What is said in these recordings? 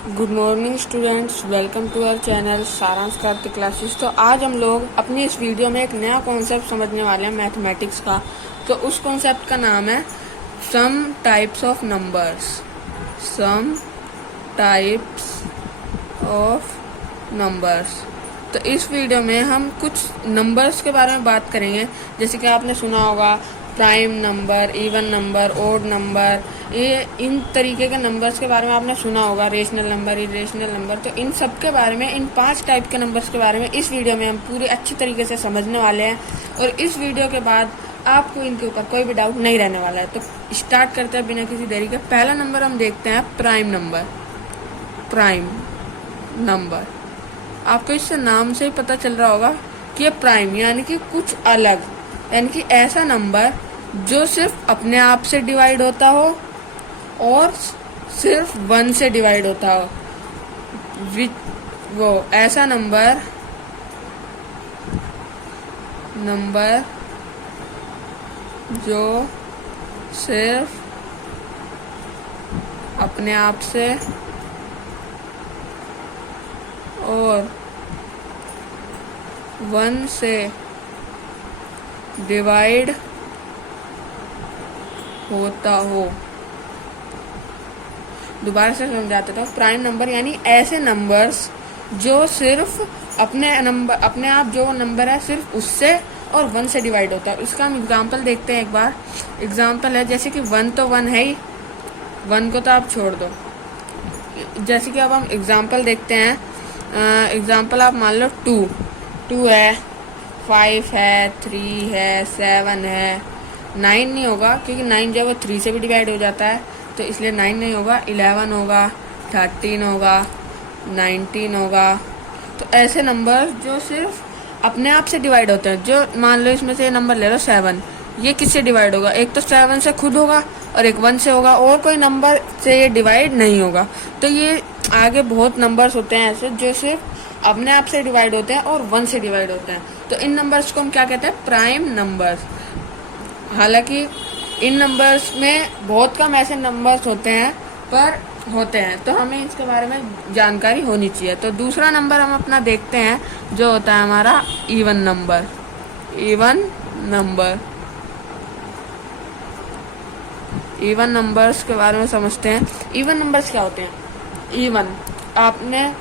Good morning students, welcome to our channel Saransh Kartik classes. तो आज हम लोग अपनी इस वीडियो में एक नया कॉन्सेप्ट समझने वाले हैं मैथमेटिक्स का। तो उस कॉन्सेप्ट का नाम है some types of numbers. Some types of numbers. तो इस वीडियो में हम कुछ नंबर्स के बारे में बात करेंगे, जैसे कि आपने सुना होगा prime number, even number, odd number, ये इन तरीके के नंबर्स के बारे में आपने सुना होगा, रेशनल नंबर, इरेशनल नंबर। तो इन सब के बारे में, इन 5 टाइप के नंबर्स के बारे में इस वीडियो में हम पूरी अच्छी तरीके से समझने वाले हैं। और इस वीडियो के बाद आपको इनके ऊपर कोई भी डाउट नहीं रहने वाला है। तो स्टार्ट करते हैं बिना किसी देरी के। पहला नंबर हम देखते हैं प्राइम नंबर। प्राइम नंबर, आपको इससे नाम से ही पता चल रहा होगा कि ये प्राइम यानी कि कुछ अलग, यानी कि ऐसा नंबर जो सिर्फ अपने आप से डिवाइड होता हो और सिर्फ 1 से डिवाइड होता हो। वो ऐसा नंबर जो सिर्फ अपने आप से और 1 से डिवाइड होता हो। दोबारा से समझाते तो प्राइम नंबर यानी ऐसे नंबर्स जो सिर्फ अपने आप जो नंबर है सिर्फ उससे और 1 से डिवाइड होता है। उसका हम एग्जांपल देखते हैं एक बार। एग्जांपल है जैसे कि 1 तो 1 है ही, 1 को तो आप छोड़ दो। जैसे कि अब हम एग्जांपल देखते हैं। एग्जांपल आप मान लो 2 है, 5 है, 3 है, 7 है। 9 नहीं होगा क्योंकि 9 जो है वो 3 से भी डिवाइड हो जाता है, तो इसलिए 9 नहीं होगा। 11 होगा, 13 होगा, 19 होगा। तो ऐसे नंबर जो सिर्फ अपने आप से डिवाइड होते हैं। जो मान लो इसमें से ये नंबर ले लो 7, ये किससे डिवाइड होगा? एक तो 7 से खुद होगा और एक 1 से होगा, और कोई नंबर से ये डिवाइड नहीं होगा। तो ये आगे बहुत नंबर्स होते हैं ऐसे जो सिर्फ अपने आप से डिवाइड होते हैं और 1 से डिवाइड होते हैं। तो इन नंबर्स को हम क्या कहते हैं? Prime numbers. हालांकि इन नंबर्स में बहुत कम ऐसे नंबर्स होते हैं, पर होते हैं, तो हमें इसके बारे में जानकारी होनी चाहिए। तो दूसरा नंबर हम अपना देखते हैं जो होता है हमारा even number. Even number, even numbers के बारे में समझते हैं। इवन नंबर्स क्या होते हैं? इवन आपने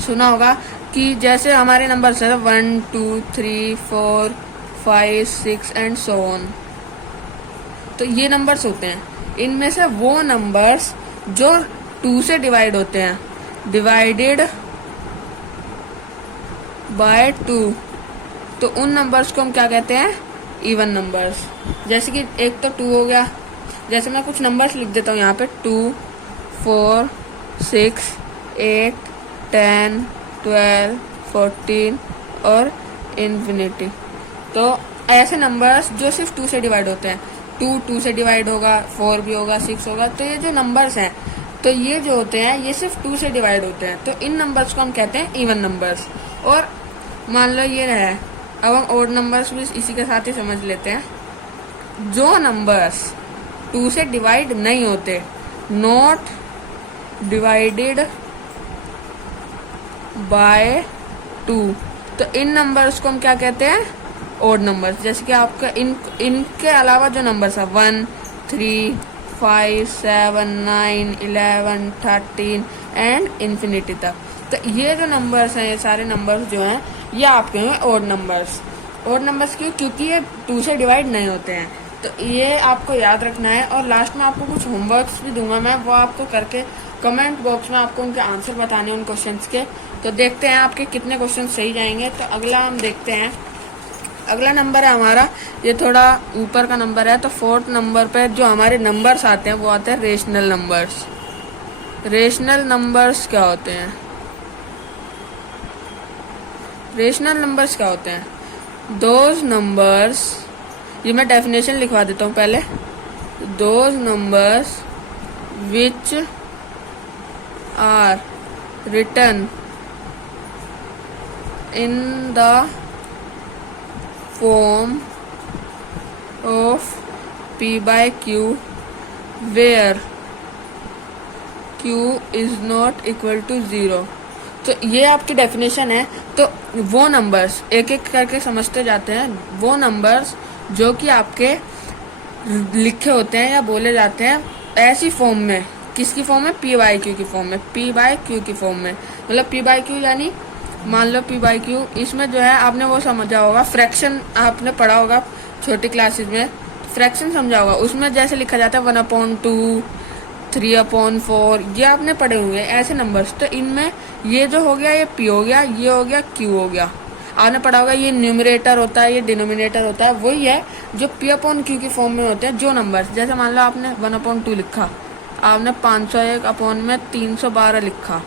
सुना होगा कि जैसे हमारे नंबर्स है 1 2 3 4 5 6 एंड सो ऑन। तो ये नंबर्स होते हैं। इनमें से वो नंबर्स जो 2 से डिवाइड होते हैं, डिवाइडेड बाय 2, तो उन नंबर्स को हम क्या कहते हैं? Even numbers. जैसे कि एक तो 2 हो गया, जैसे मैं कुछ नंबर्स लिख देता हूँ यहाँ पे 2 4 6 8 10 12 14 और इन्फिनिटी। तो ऐसे नंबर्स जो सिर्फ 2 से डिवाइड होते हैं। 2 से डिवाइड होगा, 4 भी होगा, 6 होगा। तो ये जो नंबर्स हैं, तो ये जो होते हैं ये सिर्फ 2 से डिवाइड होते हैं। तो इन नंबर्स को हम कहते हैं इवन नंबर्स। और मान लो ये है, अब हम ओड नंबर्स भी इसी के साथ ही समझ लेते हैं। जो नंबर्स 2 से डिवाइड नहीं होते, नॉट डिवाइडेड बाय 2, तो इन नंबर्स को हम क्या कहते हैं? Odd numbers. जैसे कि आपका इनके अलावा जो नंबर्स है 1 3 5 7 9 11 13 एंड इन्फिनिटी तक, तो ये जो नंबर्स हैं, ये सारे नंबर्स जो हैं ये आपके हैं ओड नंबर्स। ओड नंबर्स क्यों? क्योंकि ये 2 से डिवाइड नहीं होते हैं। तो ये आपको याद रखना है। और लास्ट में आपको कुछ होमवर्क्स भी दूंगा मैं, वो आपको करके कमेंट बॉक्स में आपको उनके आंसर बताने उन क्वेश्चंस के। तो देखते हैं आपके कितने क्वेश्चन सही जाएंगे। तो अगला हम देखते हैं। अगला नंबर है हमारा, ये थोड़ा ऊपर का नंबर है। तो 4th नंबर पे जो हमारे नंबर्स आते हैं वो आते हैं रेशनल नंबर्स। रेशनल नंबर्स क्या होते हैं? रेशनल नंबर्स क्या होते हैं? दोज नंबर्स, ये मैं डेफिनेशन लिखवा देता हूँ पहले। Those numbers which are written in the form of P by Q where Q is not equal to 0। तो ये आपकी डेफिनेशन है। तो वो नंबर्स एक एक करके समझते जाते हैं। वो नंबर्स जो कि आपके लिखे होते हैं या बोले जाते हैं ऐसी फॉर्म में, किसकी फॉर्म में, पी बाई क्यू की फॉर्म में, पी बाई क्यू की फॉर्म में। मतलब पी बाई क्यू यानी मान लो पी बाई क्यू, इसमें जो है आपने वो समझा होगा, फ्रैक्शन आपने पढ़ा होगा छोटी क्लासेस में, फ्रैक्शन समझा होगा। उसमें जैसे लिखा जाता है 1/2, 3/4, ये आपने पढ़े होंगे ऐसे नंबर्स। तो इनमें ये जो हो गया ये पी हो गया, ये हो गया क्यू हो गया। आपने पढ़ा होगा ये न्यूमरेटर होता है, ये डिनोमिनेटर होता है। वही है जो P/Q की फॉर्म में होते हैं जो नंबर्स। जैसे मान लो आपने 1/2 लिखा, आपने 501/312 लिखा।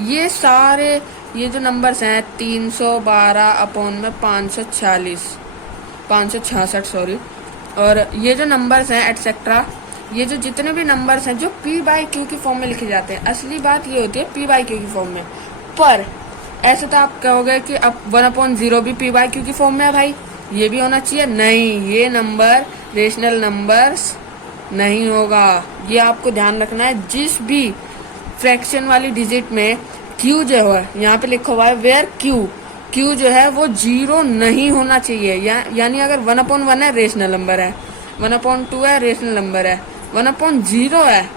ये सारे ये जो नंबर्स हैं 312/546, 566 सॉरी, और ये जो नंबर्स हैं एटसेट्रा, ये जो जितने भी नंबर्स हैं जो पी बाई क्यू की फॉर्म में लिखे जाते हैं, असली बात ये होती है पी बाई क्यू की फॉर्म में। पर ऐसे तो आप कहोगे कि अब 1/0 भी पी बाई क्यू की फॉर्म में है भाई, ये भी होना चाहिए। नहीं, ये नंबर रेशनल नंबर्स नहीं होगा। ये आपको ध्यान रखना है। जिस भी फ्रैक्शन वाली डिजिट में क्यू जो है यहाँ पे लिखा हुआ है वेयर क्यू जो है वो 0 नहीं होना चाहिए। यानी अगर 1/1 है रेशनल नंबर है, 1/2 है रेशनल नंबर है, 1/0 है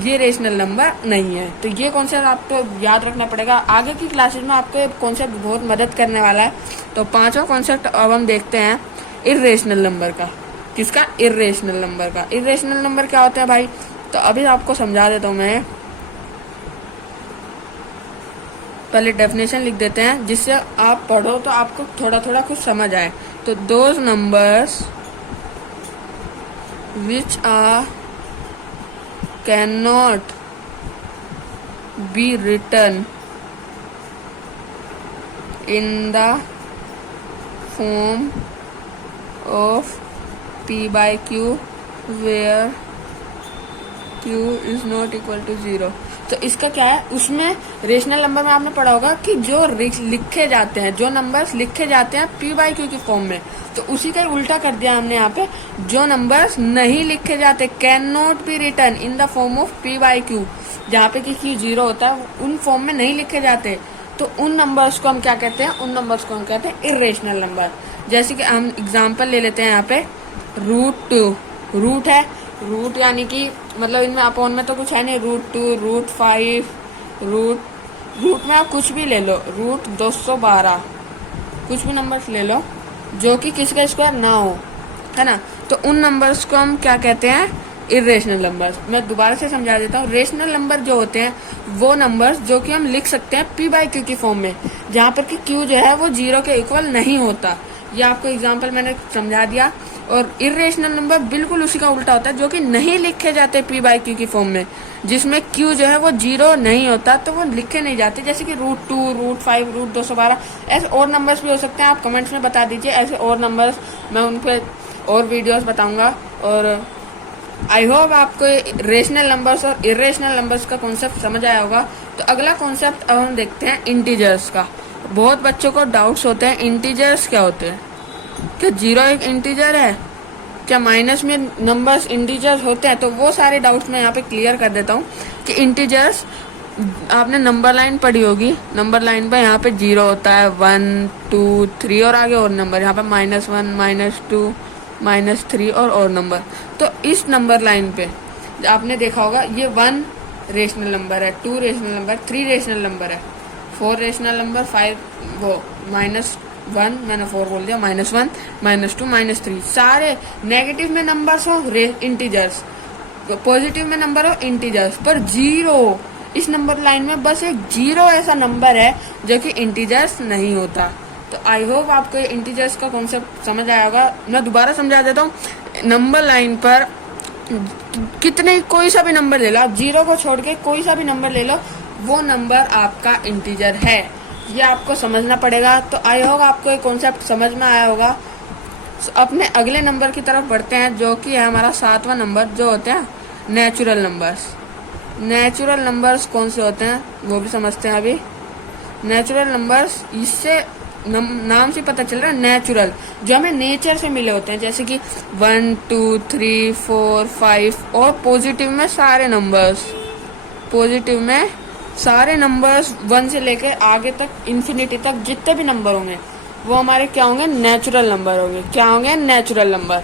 ये रेशनल नंबर नहीं है। तो ये कॉन्सेप्ट आपको याद रखना पड़ेगा। आगे की क्लासेस में आपको कॉन्सेप्ट बहुत मदद करने वाला है। तो पांचवा कॉन्सेप्ट अब हम देखते हैं इर्रेशनल नंबर का। किसका? इर्रेशनल नंबर का। इर्रेशनल नंबर क्या होता है भाई? तो अभी आपको समझा देता हूँ मैं। पहले डेफिनेशन लिख देते हैं जिससे आप पढ़ो तो आपको थोड़ा थोड़ा कुछ समझ आए। तो those numbers which cannot be written in the form of P by Q where Q is not equal to 0। तो इसका क्या है, उसमें रेशनल नंबर में आपने पढ़ा होगा कि जो लिखे जाते हैं, जो नंबर्स लिखे जाते हैं पी बाई क्यू की फॉर्म में, तो उसी का उल्टा कर दिया हमने यहाँ पे। जो नंबर्स नहीं लिखे जाते, can not be written in the form of P by Q, जहाँ पे कि क्यू 0 होता है, उन फॉर्म में नहीं लिखे जाते, तो उन नंबर्स को हम क्या कहते हैं? उन नंबर्स को हम कहते हैं इर्रेशनल नंबर। जैसे कि हम एग्जाम्पल ले लेते हैं यहाँ पे, √2 रूट है, रूट यानी कि मतलब इनमें अपॉन में तो कुछ है नहीं, √2, √5, रूट में आप कुछ भी ले लो, √212, कुछ भी नंबर्स ले लो जो कि किसका स्क्वायर ना हो, है ना। तो उन नंबर्स को हम क्या कहते हैं? Irrational numbers. मैं दोबारा से समझा देता हूँ। रेशनल नंबर जो होते हैं वो नंबर्स जो कि हम लिख सकते हैं पी बाई क्यू की फॉर्म में, जहाँ पर कि क्यू जो है वो 0 के इक्वल नहीं होता। ये आपको एग्जाम्पल मैंने समझा दिया। और इर्रेशनल नंबर बिल्कुल उसी का उल्टा होता है, जो कि नहीं लिखे जाते पी बाई क्यू की फॉर्म में, जिसमें क्यू जो है वो 0 नहीं होता, तो वो लिखे नहीं जाते। जैसे कि √2, √5, √212, ऐसे और नंबर्स भी हो सकते हैं। आप कमेंट्स में बता दीजिए ऐसे और नंबर्स, मैं उन पर और वीडियोस बताऊंगा। और आई होप आपको रेशनल नंबर्स और इर्रेशनल नंबर्स का कॉन्सेप्ट समझ आया होगा। तो अगला कॉन्सेप्ट अब हम देखते हैं इंटीजर्स का। बहुत बच्चों को डाउट्स होते हैं इंटीजर्स क्या होते हैं, क्या 0 एक इंटीजर है, क्या माइनस में नंबर्स इंटीजर्स होते हैं। तो वो सारे डाउट्स मैं यहाँ पे क्लियर कर देता हूँ कि इंटीजर्स, आपने नंबर लाइन पढ़ी होगी, नंबर लाइन पे यहाँ पे 0 होता है, 1, 2, 3 और आगे और नंबर, यहाँ पे -1, -2, -3 और नंबर। तो इस नंबर लाइन पे आपने देखा होगा ये 1 रेशनल नंबर है, 2 रेशनल नंबर, 3 रेशनल नंबर है, 4 रेशनल नंबर, 5 वो -1, मैंने 4 बोल दिया, -1, -2, -3, सारे नेगेटिव में नंबर्स हो इंटीजर्स, पॉजिटिव में नंबर हो इंटीजर्स, पर 0 इस नंबर लाइन में बस एक 0 ऐसा नंबर है जो कि इंटीजर्स नहीं होता। तो आई होप आपको इंटीजर्स का कॉन्सेप्ट समझ आया होगा। मैं दोबारा समझा देता हूँ। नंबर लाइन पर कितने, कोई सा भी नंबर ले लो आप, 0 को छोड़ के कोई सा भी नंबर ले लो, वो नंबर आपका इंटीजर है। ये आपको समझना पड़ेगा। तो आई होप आपको ये कॉन्सेप्ट समझ में आया होगा। अपने अगले नंबर की तरफ बढ़ते हैं, जो कि है हमारा 7वां नंबर, जो होते हैं नेचुरल नंबर्स। नेचुरल नंबर्स कौन से होते हैं वो भी समझते हैं अभी। नेचुरल नंबर्स, इससे नाम से पता चल रहा है नेचुरल, जो हमें नेचर से मिले होते हैं, जैसे कि 1, 2, 3, 4, 5 और पॉजिटिव में सारे नंबर्स, पॉजिटिव में सारे नंबर्स 1 से लेकर आगे तक इन्फिनिटी तक जितने भी नंबर होंगे वो हमारे क्या होंगे, नेचुरल नंबर होंगे। क्या होंगे, नेचुरल नंबर।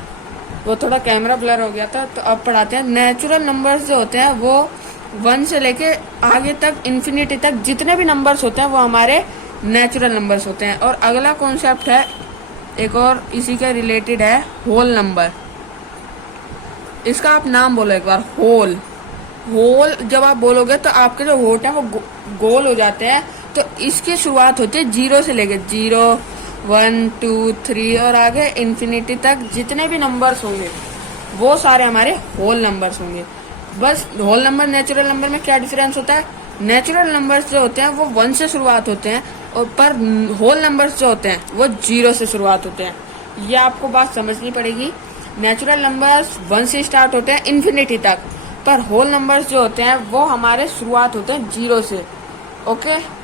वो थोड़ा कैमरा ब्लर हो गया था, तो अब पढ़ाते हैं। नेचुरल नंबर्स जो होते हैं वो 1 से लेके आगे तक इन्फिनिटी तक जितने भी नंबर्स होते हैं वो हमारे नेचुरल नंबर्स होते हैं। और अगला कॉन्सेप्ट है एक और इसी के रिलेटेड है, होल नंबर। इसका आप नाम बोलो एक बार, होल। होल जब आप बोलोगे तो आपके जो होठ हैं वो गोल हो जाते हैं। तो इसकी शुरुआत होती है 0 से लेके 0, 1, 2, 3 और आगे इन्फिनिटी तक जितने भी नंबर्स होंगे वो सारे हमारे होल नंबर्स होंगे। बस होल नंबर नेचुरल नंबर में क्या डिफरेंस होता है, नेचुरल नंबर्स जो होते हैं वो 1 से शुरुआत होते हैं और पर होल नंबर्स जो होते हैं वो 0 से शुरुआत होते हैं। ये आपको बात समझनी पड़ेगी। नेचुरल नंबर्स 1 से स्टार्ट होते हैं इन्फिनिटी तक, पर होल नंबर्स जो होते हैं वो हमारे शुरुआत होते हैं 0 से। ओके,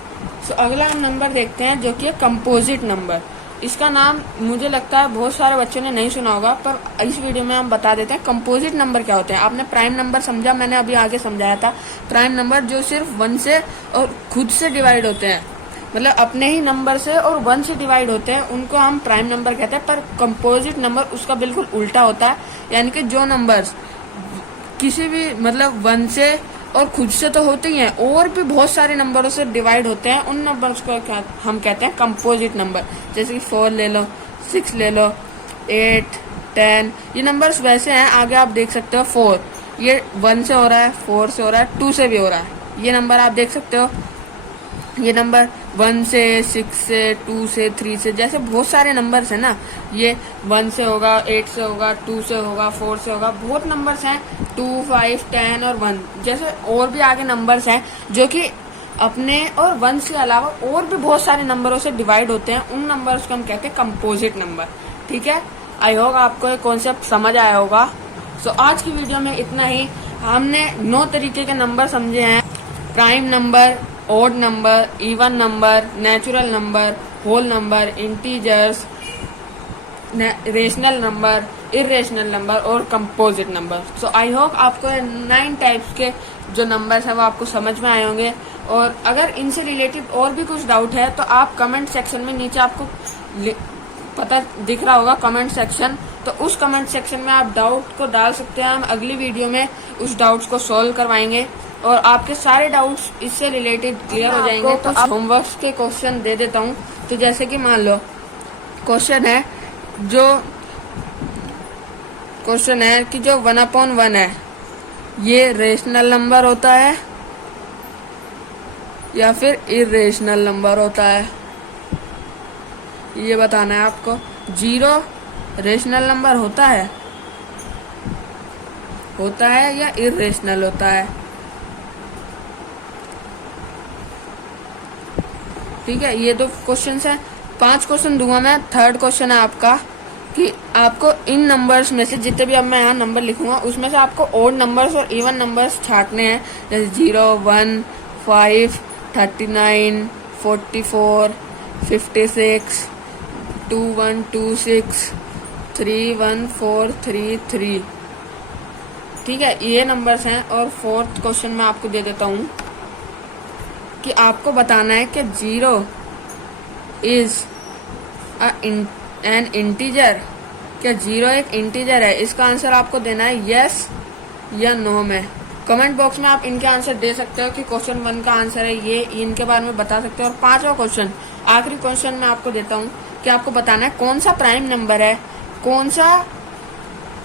तो अगला हम नंबर देखते हैं जो कि है कंपोजिट नंबर। इसका नाम मुझे लगता है बहुत सारे बच्चों ने नहीं सुना होगा, पर इस वीडियो में हम बता देते हैं कंपोजिट नंबर क्या होते हैं। आपने प्राइम नंबर समझा, मैंने अभी आगे समझाया था। प्राइम नंबर जो सिर्फ 1 से और खुद से डिवाइड होते हैं, मतलब अपने ही नंबर से और 1 से डिवाइड होते हैं, उनको हम प्राइम नंबर कहते हैं। पर कंपोजिट नंबर उसका बिल्कुल उल्टा होता है, यानी कि जो नंबर्स किसी भी मतलब 1 से और खुद से तो होते ही हैं और भी बहुत सारे नंबरों से डिवाइड होते हैं, उन नंबर्स को हम कहते हैं कंपोजिट नंबर। जैसे कि 4 ले लो, 6 ले लो, 8, 10, ये नंबर्स वैसे हैं। आगे आप देख सकते हो 4, ये 1 से हो रहा है, 4 से हो रहा है, 2 से भी हो रहा है। ये नंबर आप देख सकते हो, ये नंबर 1 से, 6 से, 2 से, 3 से, जैसे बहुत सारे नंबर्स हैं ना। ये 1 से होगा, 8 से होगा, 2 से होगा, 4 से होगा, बहुत नंबर्स हैं, 2, 5, 10 और 1 जैसे और भी आगे नंबर्स हैं जो कि अपने और 1 से अलावा और भी बहुत सारे नंबरों से डिवाइड होते हैं। उन नंबर्स को हम कहते हैं कंपोजिट नंबर। ठीक है, आई होप आपको ये कॉन्सेप्ट समझ आया होगा। सो आज की वीडियो में इतना ही। हमने 9 तरीके के नंबर समझे हैं, prime number, odd number, even number, natural number, whole number, integers, rational number, irrational number और composite number. So I hope आपको 9 टाइप्स के जो नंबर्स हैं वो आपको समझ में आए होंगे। और अगर इनसे रिलेटेड और भी कुछ डाउट है तो आप कमेंट सेक्शन में, नीचे आपको पता दिख रहा होगा कमेंट सेक्शन, तो उस कमेंट सेक्शन में आप डाउट को डाल सकते हैं। हम अगली वीडियो में उस डाउट्स को सॉल्व करवाएंगे और आपके सारे डाउट्स इससे रिलेटेड क्लियर हो जाएंगे। तो आप होमवर्क के क्वेश्चन दे देता हूँ। तो जैसे कि मान लो क्वेश्चन है कि जो 1/1 है ये रेशनल नंबर होता है या फिर इरेशनल नंबर होता है, ये बताना है आपको। 0 रेशनल नंबर होता है या इरेशनल होता है। ठीक है, ये 2 क्वेश्चन है। 5 क्वेश्चन दूंगा मैं। 3rd क्वेश्चन है आपका कि आपको इन नंबर्स में से जितने भी अब मैं यहाँ नंबर लिखूंगा उसमें से आपको ओड नंबर्स और इवन नंबर्स छांटने हैं। जैसे 0, 1, 5, 39, 44, 56, 2126, 31433। ठीक है, ये नंबर्स हैं। और 4th क्वेश्चन मैं आपको दे देता हूँ कि आपको बताना है कि 0 इज एन इंटीजर। क्या 0 एक इंटीजर है? इसका आंसर आपको देना है यस या नो में। कमेंट बॉक्स में आप इनके आंसर दे सकते हो कि क्वेश्चन 1 का आंसर है ये, इनके बारे में बता सकते हो। और 5वां क्वेश्चन, आखिरी क्वेश्चन मैं आपको देता हूँ कि आपको बताना है कौन सा प्राइम नंबर है, कौन सा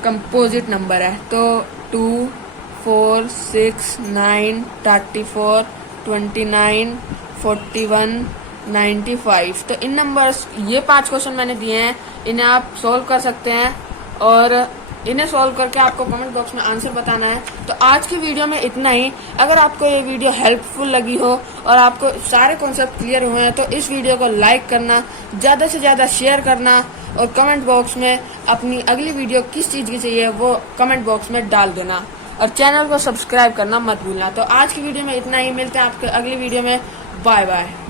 कंपोजिट नंबर है। तो 2, 4, 6, 9, 34, 29, 41, 95। तो इन नंबर्स, ये 5 क्वेश्चन मैंने दिए हैं, इन्हें आप सोल्व कर सकते हैं और इन्हें सोल्व करके आपको कमेंट बॉक्स में आंसर बताना है। तो आज की वीडियो में इतना ही। अगर आपको ये वीडियो हेल्पफुल लगी हो और आपको सारे कॉन्सेप्ट क्लियर हुए हैं तो इस वीडियो को लाइक करना, ज़्यादा से ज़्यादा शेयर करना और कमेंट बॉक्स में अपनी अगली वीडियो किस चीज़ की चाहिए वो कमेंट बॉक्स में डाल देना और चैनल को सब्सक्राइब करना मत भूलना। तो आज की वीडियो में इतना ही। मिलते हैं आपके अगली वीडियो में। Bye bye.